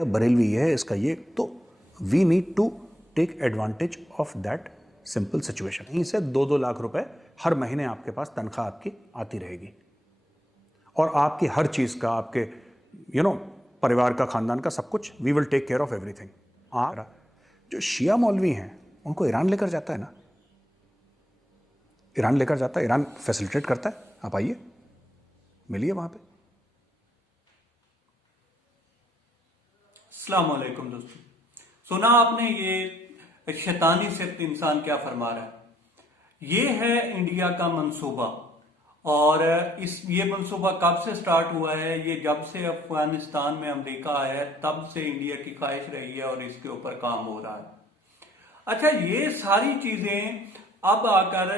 बरेलवी है इसका ये, तो we need to take advantage of that simple situation. यहीं से 2-2 लाख रुपए हर महीने आपके पास तनख्वाह आपकी आती रहेगी और आपकी हर चीज का, आपके परिवार का, खानदान का, सब कुछ we will take care of everything. जो शिया मौलवी हैं उनको ईरान लेकर जाता है ना, ईरान लेकर जाता है, ईरान फैसिलिटेट करता है। आप आइए, मिलिए वहां पे। अस्सलाम वालेकुम दोस्तों, सुना आपने ये शैतानी सिर्फ इंसान क्या फरमा रहा है। ये है इंडिया का मंसूबा और ये मंसूबा कब से स्टार्ट हुआ है? ये जब से अफगानिस्तान में अमेरिका आया है तब से इंडिया की ख्वाहिश रही है और इसके ऊपर काम हो रहा है। अच्छा, ये सारी चीजें अब आकर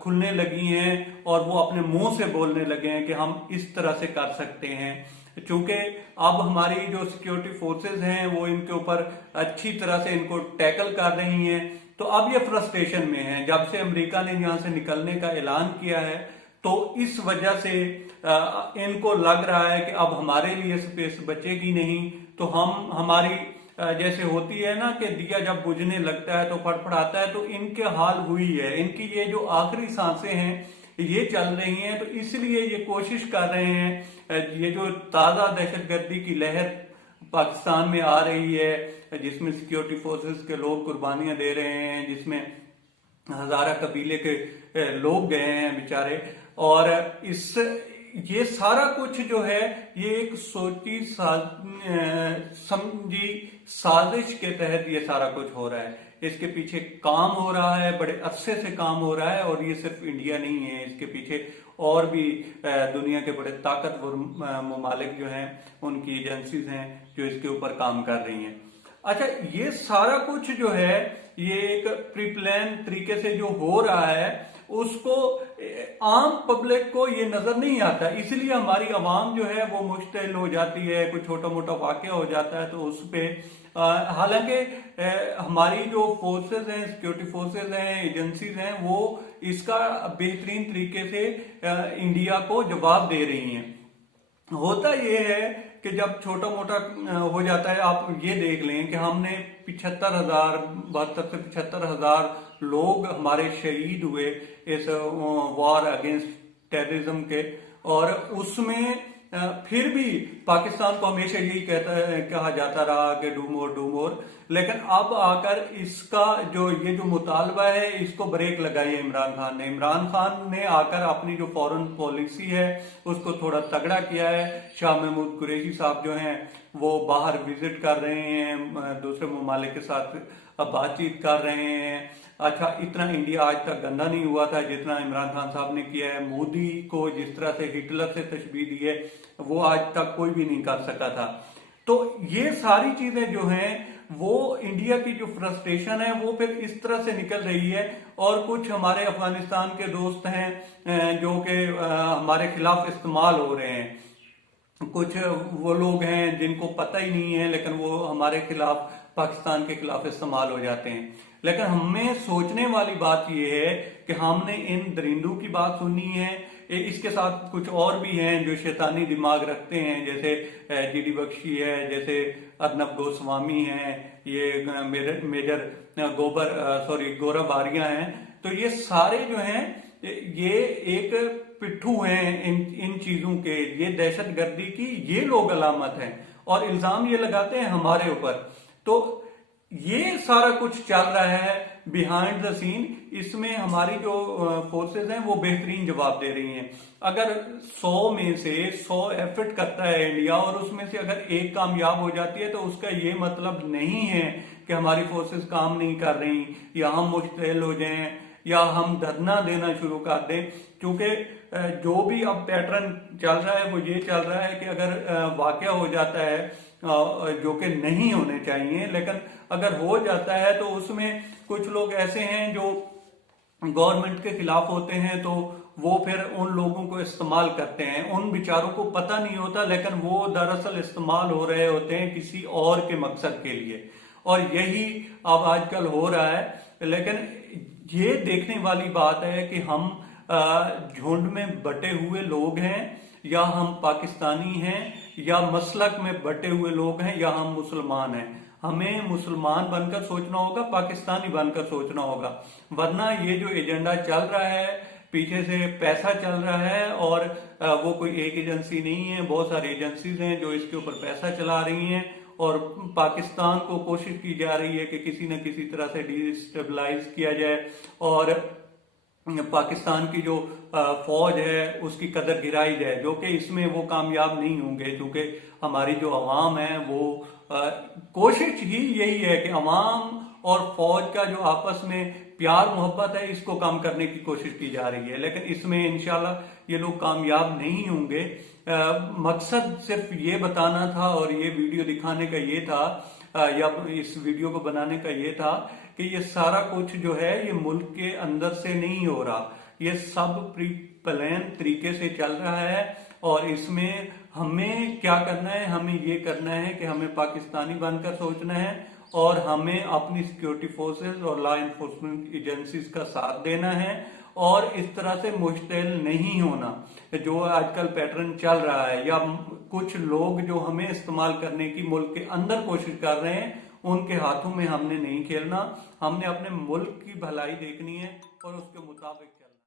खुलने लगी हैं और वो अपने मुंह से बोलने लगे हैं कि हम इस तरह से कर सकते हैं, क्योंकि अब हमारी जो सिक्योरिटी फोर्सेस हैं वो इनके ऊपर अच्छी तरह से इनको टैकल कर रही हैं। तो अब ये फ्रस्ट्रेशन में है। जब से अमेरिका ने यहां से निकलने का ऐलान किया है तो इस वजह से इनको लग रहा है कि अब हमारे लिए स्पेस बचेगी नहीं। तो हमारी जैसे होती है ना कि दिया जब बुझने लगता है तो फड़फड़ाता है, तो इनके हाल हुई है। इनकी ये जो आखिरी सांसें हैं ये चल रही हैं, तो इसलिए ये कोशिश कर रहे हैं। ये जो ताजा दहशतगर्दी की लहर पाकिस्तान में आ रही है, जिसमें सिक्योरिटी फोर्सेस के लोग कुर्बानियां दे रहे हैं, जिसमें हजारा कबीले के लोग गए हैं बेचारे, और ये सारा कुछ जो है ये एक सोची समझी साजिश के तहत ये सारा कुछ हो रहा है। इसके पीछे काम हो रहा है, बड़े अरसे से काम हो रहा है, और ये सिर्फ इंडिया नहीं है, इसके पीछे और भी दुनिया के बड़े ताकतवर ममालिक जो हैं उनकी एजेंसीज हैं जो इसके ऊपर काम कर रही हैं। अच्छा, ये सारा कुछ जो है ये एक प्री प्लान तरीके से जो हो रहा है उसको आम पब्लिक को ये नजर नहीं आता, इसलिए हमारी आवाम जो है वो मुश्तिल हो जाती है। कोई छोटा मोटा वाकया हो जाता है तो उस पे हालांकि हमारी जो फोर्सेस हैं, सिक्योरिटी फोर्सेस हैं, एजेंसीज हैं, वो इसका बेहतरीन तरीके से इंडिया को जवाब दे रही हैं। होता ये है कि जब छोटा मोटा हो जाता है, आप ये देख लें कि हमने 72 से 75,000 लोग हमारे शहीद हुए इस वॉर अगेंस्ट टेररिज्म के, और उसमें फिर भी पाकिस्तान को हमेशा यही कहा जाता रहा कि डू मोर। लेकिन अब आकर इसका ये जो मुतालबा है इसको ब्रेक लगाई है इमरान खान ने। इमरान खान ने आकर अपनी जो फॉरेन पॉलिसी है उसको थोड़ा तगड़ा किया है। शाह महमूद कुरैशी साहब जो हैं वो बाहर विजिट कर रहे हैं, दूसरे ममालिक के साथ बातचीत कर रहे हैं। अच्छा, इतना इंडिया आज तक गंदा नहीं हुआ था जितना इमरान खान साहब ने किया है। मोदी को जिस तरह से हिटलर से तशबीह दी है वो आज तक कोई भी नहीं कर सका था। तो ये सारी चीजें जो हैं वो इंडिया की जो फ्रस्ट्रेशन है वो फिर इस तरह से निकल रही है। और कुछ हमारे अफगानिस्तान के दोस्त हैं जो कि हमारे खिलाफ इस्तेमाल हो रहे हैं। कुछ वो लोग हैं जिनको पता ही नहीं है लेकिन वो हमारे खिलाफ, पाकिस्तान के खिलाफ इस्तेमाल हो जाते हैं। लेकिन हमें सोचने वाली बात यह है कि हमने इन दरिंदों की बात सुनी है, इसके साथ कुछ और भी हैं जो शैतानी दिमाग रखते हैं, जैसे जीडी बख्शी है, जैसे अर्नब गोस्वामी हैं, ये मेजर गौरव आर्या हैं। तो ये सारे जो हैं ये एक पिट्ठू हैं इन चीजों के, ये दहशतगर्दी की ये लोग अलामत हैं और इल्जाम ये लगाते हैं हमारे ऊपर। तो ये सारा कुछ चल रहा है बिहाइंड द सीन। इसमें हमारी जो फोर्सेस हैं वो बेहतरीन जवाब दे रही हैं। अगर 100 में से 100 एफर्ट करता है इंडिया और उसमें से अगर एक कामयाब हो जाती है तो उसका ये मतलब नहीं है कि हमारी फोर्सेस काम नहीं कर रही या हम मुश्तिल हो जाएं या हम धरना देना शुरू कर दें। क्योंकि जो भी अब पैटर्न चल रहा है वो ये चल रहा है कि अगर वाकया हो जाता है जो कि नहीं होने चाहिए, लेकिन अगर हो जाता है तो उसमें कुछ लोग ऐसे हैं जो गवर्नमेंट के खिलाफ होते हैं, तो वो फिर उन लोगों को इस्तेमाल करते हैं। उन बेचारों को पता नहीं होता लेकिन वो दरअसल इस्तेमाल हो रहे होते हैं किसी और के मकसद के लिए, और यही अब आजकल हो रहा है। लेकिन ये देखने वाली बात है कि हम झुंड में बटे हुए लोग हैं या हम पाकिस्तानी हैं या मसलक में बटे हुए लोग हैं या हम मुसलमान हैं। हमें मुसलमान बनकर सोचना होगा, पाकिस्तानी बनकर सोचना होगा, वरना ये जो एजेंडा चल रहा है, पीछे से पैसा चल रहा है, और वो कोई एक एजेंसी नहीं है, बहुत सारी एजेंसीज हैं जो इसके ऊपर पैसा चला रही हैं, और पाकिस्तान को कोशिश की जा रही है कि किसी न किसी तरह से डिस्टेबलाइज किया जाए और पाकिस्तान की जो फौज है उसकी कदर गिराई जाए, जो कि इसमें वो कामयाब नहीं होंगे, क्योंकि हमारी जो अवाम है वो कोशिश ही यही है कि अवाम और फौज का जो आपस में प्यार मोहब्बत है इसको कम करने की कोशिश की जा रही है, लेकिन इसमें इंशाल्लाह ये लोग कामयाब नहीं होंगे। मकसद सिर्फ ये बताना था और ये वीडियो दिखाने का ये था, या इस वीडियो को बनाने का ये था कि ये सारा कुछ जो है ये मुल्क के अंदर से नहीं हो रहा, ये सब प्री प्लान तरीके से चल रहा है। और इसमें हमें क्या करना है, हमें ये करना है कि हमें पाकिस्तानी बनकर सोचना है और हमें अपनी सिक्योरिटी फोर्सेस और लॉ इन्फोर्समेंट एजेंसीज का साथ देना है और इस तरह से मुश्तिल नहीं होना जो आजकल पैटर्न चल रहा है, या कुछ लोग जो हमें इस्तेमाल करने की मुल्क के अंदर कोशिश कर रहे हैं, उनके हाथों में हमने नहीं खेलना। हमने अपने मुल्क की भलाई देखनी है और उसके मुताबिक